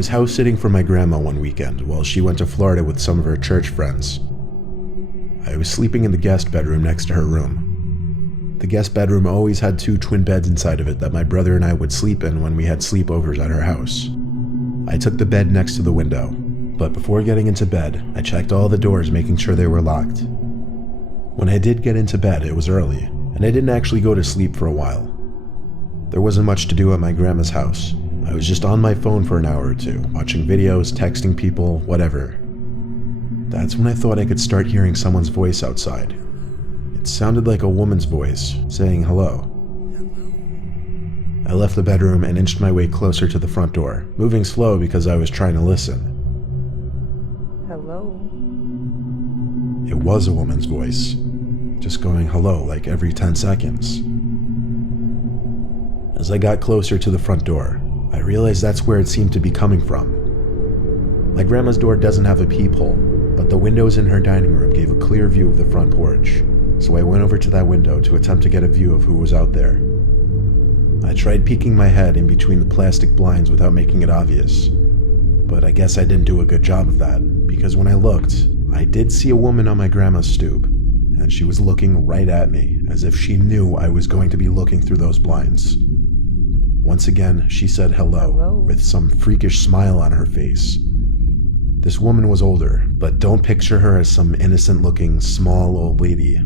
was house sitting for my grandma one weekend while she went to Florida with some of her church friends. I was sleeping in the guest bedroom next to her room. The guest bedroom always had 2 twin beds inside of it that my brother and I would sleep in when we had sleepovers at her house. I took the bed next to the window, but before getting into bed, I checked all the doors making sure they were locked. When I did get into bed, it was early, and I didn't actually go to sleep for a while. There wasn't much to do at my grandma's house. I was just on my phone for an hour or two, watching videos, texting people, whatever. That's when I thought I could start hearing someone's voice outside. It sounded like a woman's voice, saying hello. I left the bedroom and inched my way closer to the front door, moving slow because I was trying to listen. Hello? It was a woman's voice, just going hello like every 10 seconds. As I got closer to the front door, I realized that's where it seemed to be coming from. My grandma's door doesn't have a peephole, but the windows in her dining room gave a clear view of the front porch, so I went over to that window to attempt to get a view of who was out there. I tried peeking my head in between the plastic blinds without making it obvious, but I guess I didn't do a good job of that, because when I looked, I did see a woman on my grandma's stoop, and she was looking right at me, as if she knew I was going to be looking through those blinds. Once again, she said hello, with some freakish smile on her face. This woman was older, but don't picture her as some innocent-looking, small old lady.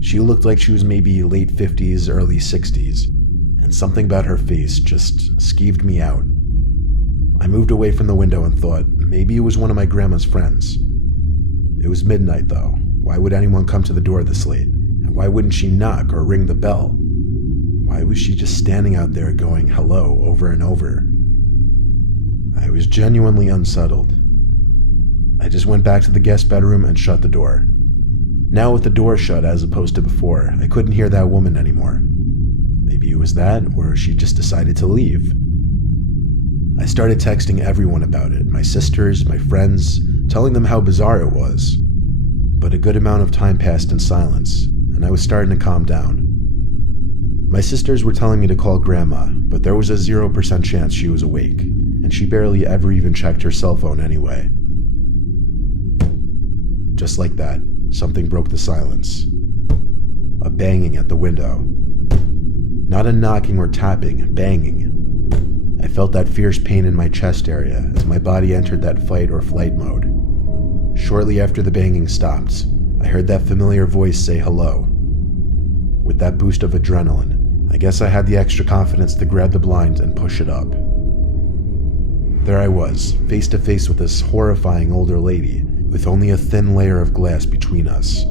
She looked like she was maybe late 50s, early 60s, and something about her face just skeeved me out. I moved away from the window and thought maybe it was one of my grandma's friends. It was midnight, though. Why would anyone come to the door this late? And why wouldn't she knock or ring the bell? Why was she just standing out there going hello over and over? I was genuinely unsettled. I just went back to the guest bedroom and shut the door. Now with the door shut as opposed to before, I couldn't hear that woman anymore. Maybe it was that, or she just decided to leave. I started texting everyone about it, my sisters, my friends, telling them how bizarre it was. But a good amount of time passed in silence, and I was starting to calm down. My sisters were telling me to call Grandma, but there was a 0% chance she was awake, and she barely ever even checked her cell phone anyway. Just like that, something broke the silence. A banging at the window. Not a knocking or tapping, banging. I felt that fierce pain in my chest area as my body entered that fight or flight mode. Shortly after the banging stopped, I heard that familiar voice say hello. With that boost of adrenaline, I guess I had the extra confidence to grab the blind and push it up. There I was, face to face with this horrifying older lady, with only a thin layer of glass between us.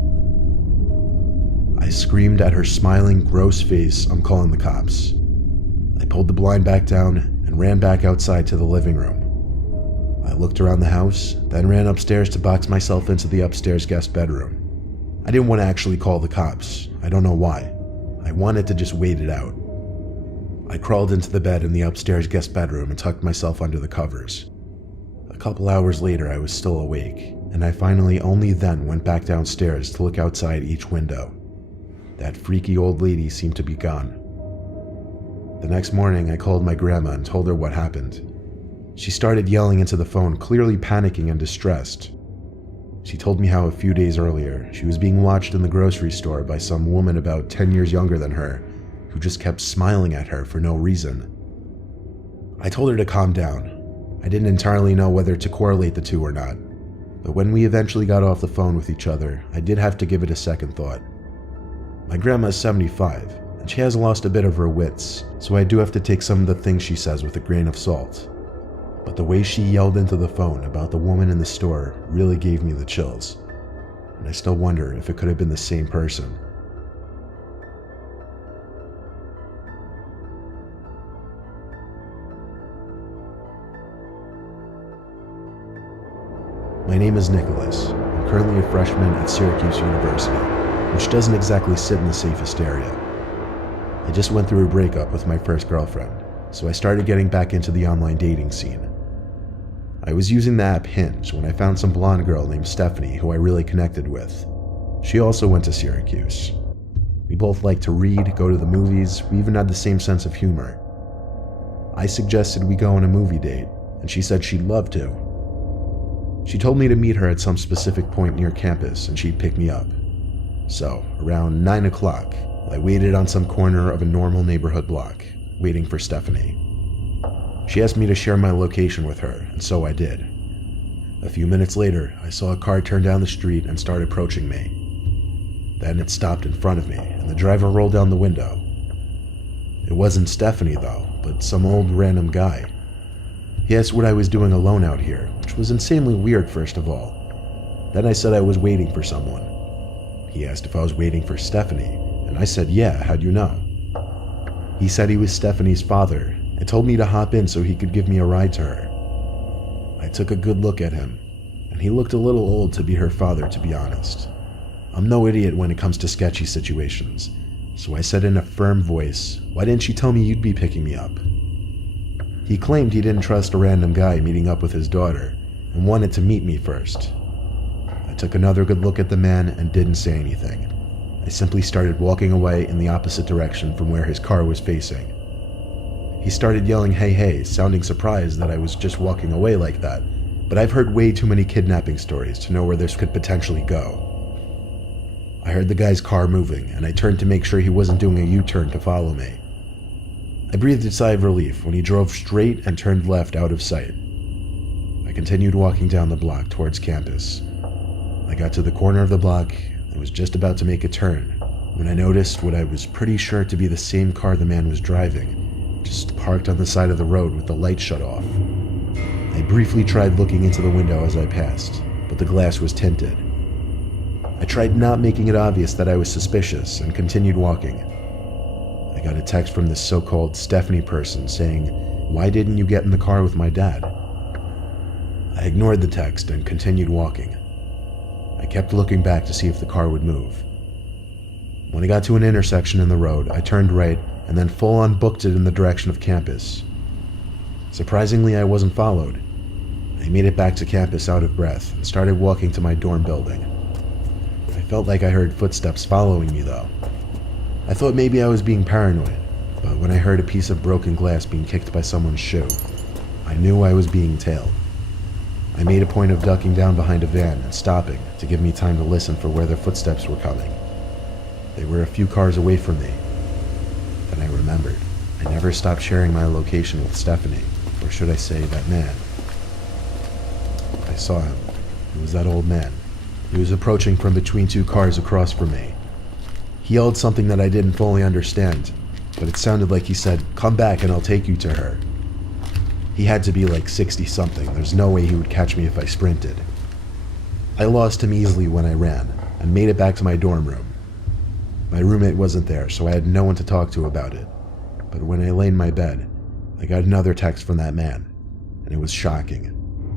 I screamed at her smiling, gross face, "I'm calling the cops." I pulled the blind back down and ran back outside to the living room. I looked around the house, then ran upstairs to box myself into the upstairs guest bedroom. I didn't want to actually call the cops. I don't know why. I wanted to just wait it out. I crawled into the bed in the upstairs guest bedroom and tucked myself under the covers. A couple hours later, I was still awake, and I finally only then went back downstairs to look outside each window. That freaky old lady seemed to be gone. The next morning, I called my grandma and told her what happened. She started yelling into the phone, clearly panicking and distressed. She told me how a few days earlier, she was being watched in the grocery store by some woman about 10 years younger than her, who just kept smiling at her for no reason. I told her to calm down. I didn't entirely know whether to correlate the two or not, but when we eventually got off the phone with each other, I did have to give it a second thought. My grandma is 75, and she has lost a bit of her wits, so I do have to take some of the things she says with a grain of salt. But the way she yelled into the phone about the woman in the store really gave me the chills, and I still wonder if it could have been the same person. My name is Nicholas. I'm currently a freshman at Syracuse University, which doesn't exactly sit in the safest area. I just went through a breakup with my first girlfriend, so I started getting back into the online dating scene. I was using the app Hinge when I found some blonde girl named Stephanie who I really connected with. She also went to Syracuse. We both liked to read, go to the movies, we even had the same sense of humor. I suggested we go on a movie date, and she said she'd love to. She told me to meet her at some specific point near campus and she'd pick me up. So, around 9 o'clock, I waited on some corner of a normal neighborhood block, waiting for Stephanie. She asked me to share my location with her, and so I did. A few minutes later, I saw a car turn down the street and start approaching me. Then it stopped in front of me, and the driver rolled down the window. It wasn't Stephanie, though, but some old random guy. He asked what I was doing alone out here, which was insanely weird, first of all. Then I said I was waiting for someone. He asked if I was waiting for Stephanie, and I said, yeah, how'd you know? He said he was Stephanie's father, and told me to hop in so he could give me a ride to her. I took a good look at him, and he looked a little old to be her father, to be honest. I'm no idiot when it comes to sketchy situations, so I said in a firm voice, why didn't you tell me you'd be picking me up? He claimed he didn't trust a random guy meeting up with his daughter, and wanted to meet me first. I took another good look at the man and didn't say anything. I simply started walking away in the opposite direction from where his car was facing. He started yelling, hey, hey, sounding surprised that I was just walking away like that, but I've heard way too many kidnapping stories to know where this could potentially go. I heard the guy's car moving, and I turned to make sure he wasn't doing a U-turn to follow me. I breathed a sigh of relief when he drove straight and turned left out of sight. I continued walking down the block towards campus. I got to the corner of the block and was just about to make a turn when I noticed what I was pretty sure to be the same car the man was driving, just parked on the side of the road with the light shut off. I briefly tried looking into the window as I passed, but the glass was tinted. I tried not making it obvious that I was suspicious and continued walking. I got a text from this so-called Stephanie person saying, why didn't you get in the car with my dad? I ignored the text and continued walking. I kept looking back to see if the car would move. When I got to an intersection in the road, I turned right and then full-on booked it in the direction of campus. Surprisingly, I wasn't followed. I made it back to campus out of breath and started walking to my dorm building. I felt like I heard footsteps following me, though. I thought maybe I was being paranoid, but when I heard a piece of broken glass being kicked by someone's shoe, I knew I was being tailed. I made a point of ducking down behind a van and stopping to give me time to listen for where their footsteps were coming. They were a few cars away from me. Then I remembered. I never stopped sharing my location with Stephanie, or should I say, that man. I saw him. It was that old man. He was approaching from between two cars across from me. He yelled something that I didn't fully understand, but it sounded like he said, come back and I'll take you to her. He had to be like 60-something. There's no way he would catch me if I sprinted. I lost him easily when I ran, and made it back to my dorm room. My roommate wasn't there, so I had no one to talk to about it. But when I lay in my bed, I got another text from that man, and it was shocking.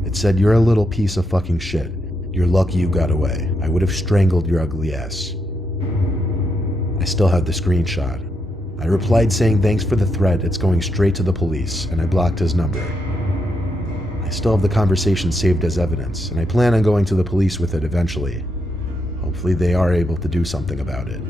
It said, you're a little piece of fucking shit. You're lucky you got away. I would have strangled your ugly ass. I still have the screenshot. I replied saying thanks for the threat, it's going straight to the police, and I blocked his number. I still have the conversation saved as evidence, and I plan on going to the police with it eventually. Hopefully they are able to do something about it.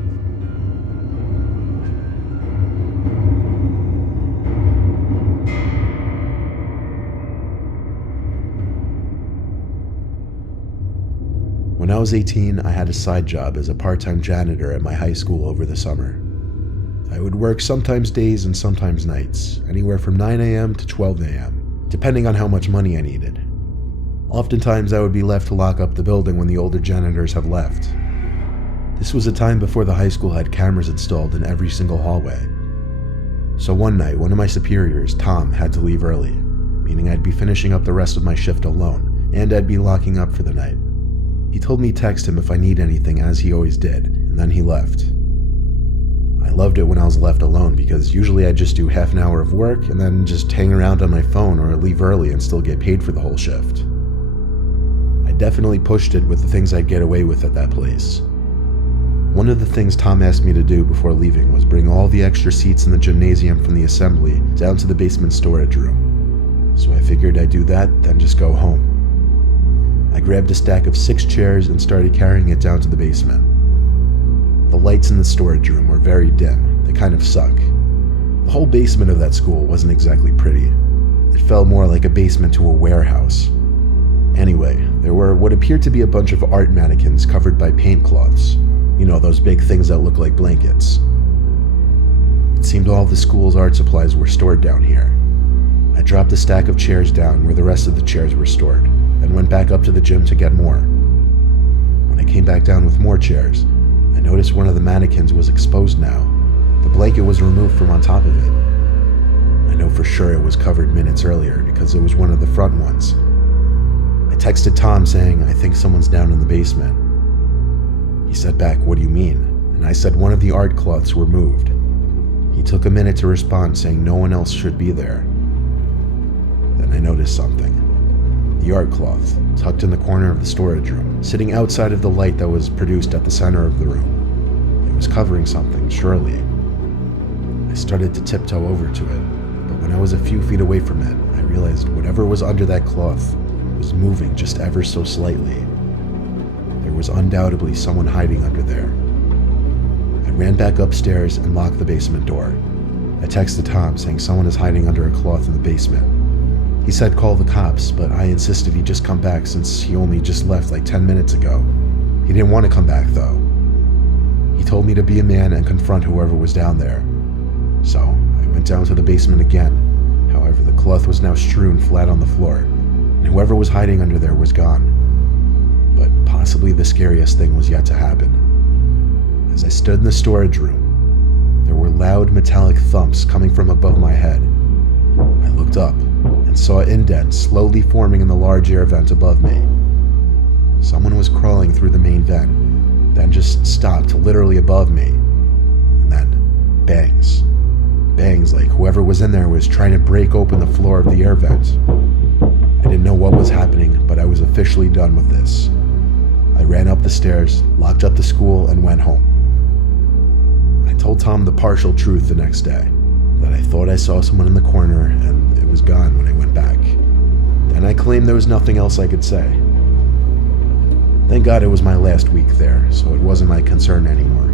When I was 18, I had a side job as a part-time janitor at my high school over the summer. I would work sometimes days and sometimes nights, anywhere from 9 a.m. to 12 a.m., depending on how much money I needed. Oftentimes, I would be left to lock up the building when the older janitors have left. This was a time before the high school had cameras installed in every single hallway. So one night, one of my superiors, Tom, had to leave early, meaning I'd be finishing up the rest of my shift alone, and I'd be locking up for the night. He told me to text him if I need anything, as he always did, and then he left. I loved it when I was left alone because usually I'd just do half an hour of work and then just hang around on my phone or leave early and still get paid for the whole shift. I definitely pushed it with the things I'd get away with at that place. One of the things Tom asked me to do before leaving was bring all the extra seats in the gymnasium from the assembly down to the basement storage room. So I figured I'd do that, then just go home. I grabbed a stack of 6 chairs and started carrying it down to the basement. The lights in the storage room were very dim. They kind of suck. The whole basement of that school wasn't exactly pretty. The It felt more like a basement to a warehouse. Anyway, there were what appeared to be a bunch of art mannequins covered by paint cloths. You know, those big things that look like blankets. It seemed all the school's art supplies were stored down here. I dropped a stack of chairs down where the rest of the chairs were stored, and went back up to the gym to get more. When I came back down with more chairs, I noticed one of the mannequins was exposed now. The blanket was removed from on top of it. I know for sure it was covered minutes earlier because it was one of the front ones. I texted Tom saying, "I think someone's down in the basement." He said back, "What do you mean?" And I said one of the art cloths were moved. He took a minute to respond saying no one else should be there. Then I noticed something. The art cloth, tucked in the corner of the storage room, sitting outside of the light that was produced at the center of the room. It was covering something, surely. I started to tiptoe over to it, but when I was a few feet away from it, I realized whatever was under that cloth was moving just ever so slightly. There was undoubtedly someone hiding under there. I ran back upstairs and locked the basement door. I texted Tom saying someone is hiding under a cloth in the basement. He said call the cops, but I insisted he just come back since he only just left like 10 minutes ago. He didn't want to come back though. He told me to be a man and confront whoever was down there. So I went down to the basement again. However, the cloth was now strewn flat on the floor, and whoever was hiding under there was gone. But possibly the scariest thing was yet to happen. As I stood in the storage room, there were loud metallic thumps coming from above my head. I looked up and saw indents slowly forming in the large air vent above me. Someone was crawling through the main vent, then just stopped literally above me. And then, bangs. Bangs like whoever was in there was trying to break open the floor of the air vent. I didn't know what was happening, but I was officially done with this. I ran up the stairs, locked up the school, and went home. I told Tom the partial truth the next day, that I thought I saw someone in the corner and it was gone when I went back. And I claimed there was nothing else I could say. Thank God it was my last week there, so it wasn't my concern anymore.